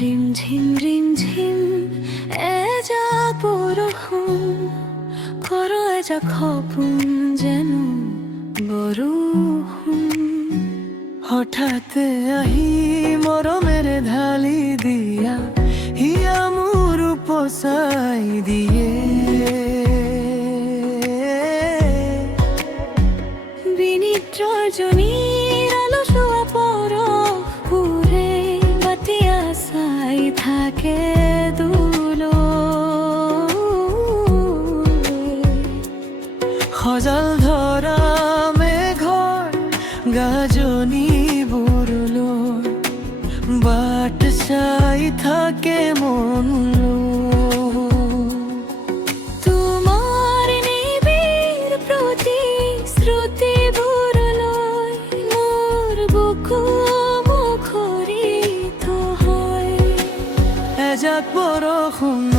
ৰিমঝিম এজাক বৰষুণ কৰ এজাক সপোন যেনো বৰষুণ হঠাতে আহি মৰমেৰে ঢালি দিয়া হিয়া মোৰ উপচাই দিয়ে বিনিদ্ৰজনীৰ আলোচোৱা পৰশপুৰে বাতিয়া চাই থাকে সজাল ধৰা মেঘৰ গাজনিবোৰলৈ বাট চাই থাকে মনলৈ তোমাৰ নিবিড় প্ৰতিশ্ৰুতিবোৰলৈ মোৰ বুকু মুখৰিত হয় এজাক বৰষুণ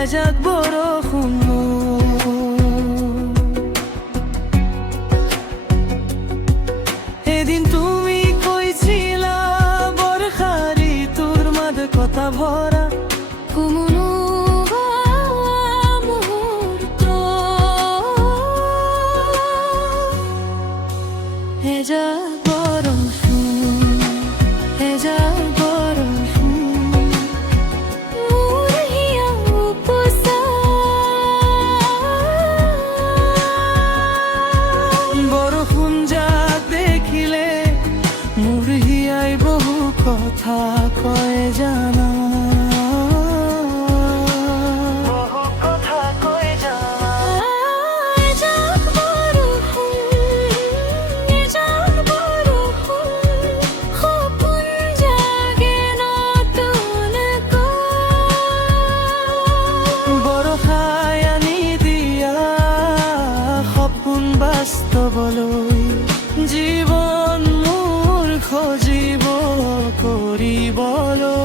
এজাক বৰষুণ এদিন তুমি কৈছিলা বৰ্ষাৰ ঋতুৰ মাদকতা ভৰা কোনো মুহূৰ্ত এজাক বৰষুণ এজাক কথা কয় জানা বহু কথা কয় জানা এজাক বৰষুণ সপোন জাগে নতুনকৈ বৰষাই আনি দিয়া সপোন বাস্তৱলৈ জীৱন মোৰ সজীৱ কৰিবলৈ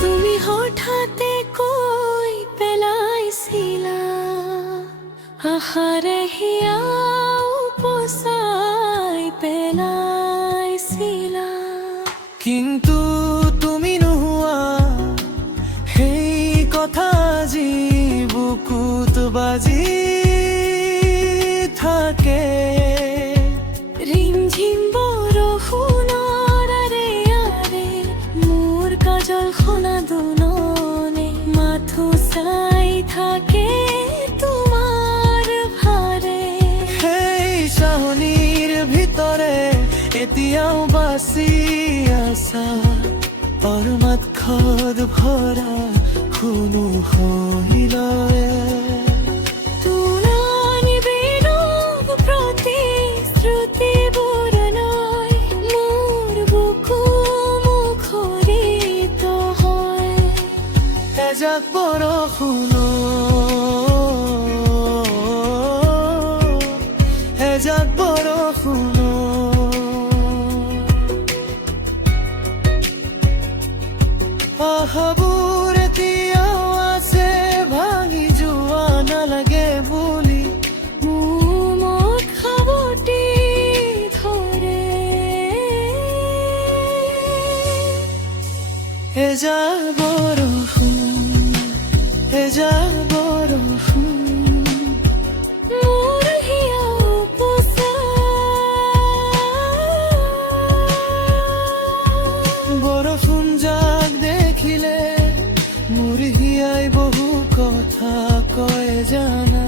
তুমি হঠাতে কৈ পেলাইছিলা আশাৰে হিয়া উপচাই পেলাইছিলা কিন্তু তুমি নোহোৱা সেই কথা আজি বুকুত বাজি থাকে ৰিমঝিম বৰষুণৰ আৰে আৰে মোৰ কাজল শুনা দুননে মাথো চাই থাকে তোমাৰ ভাৰে সেই চাহনিৰ ভিতৰে এতিয়াও বাচি আছা অৰমাত খদ ভৰা শুনো হৈলয়ে প্ৰতিশ্ৰুতিবোৰলৈ মোৰ বুকু মুখৰিত হয় এজাক বৰষুণ এজাক বৰষুণ আশাবোৰ এতিয়াও আছে ভাঙি যোৱা নালাগে বুলি মোক সাৱটি ধৰে এজাক বৰষুণ এজাক বৰষুণ মোৰ হিয়া উপচাই বৰষুণ যাক দেখিলে মোৰ হিয়াই বহু কথা কয় জানা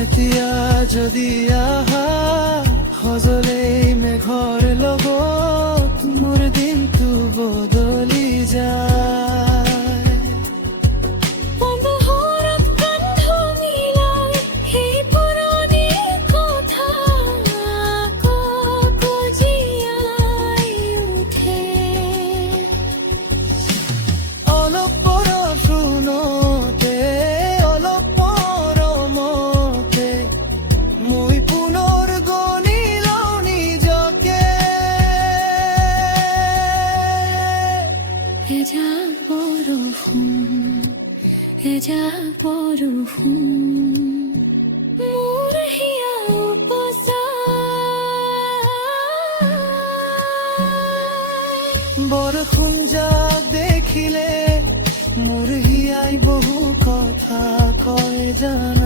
এতিয়া যদি আহা সজলেই মেঘৰ লগত মোৰ দিনটো বদলি যায় বন্ধুৰত কান্ধ মিলাই সেই পুৰণি কথা আকৌ কজিয়াই উঠে অলপ বৰষুণতে অলপ মৰমতে মই মোৰ হিয়া উপচাই বৰষুণ যাক দেখিলে মোৰ হিয়াই বহু কথা কয় জানো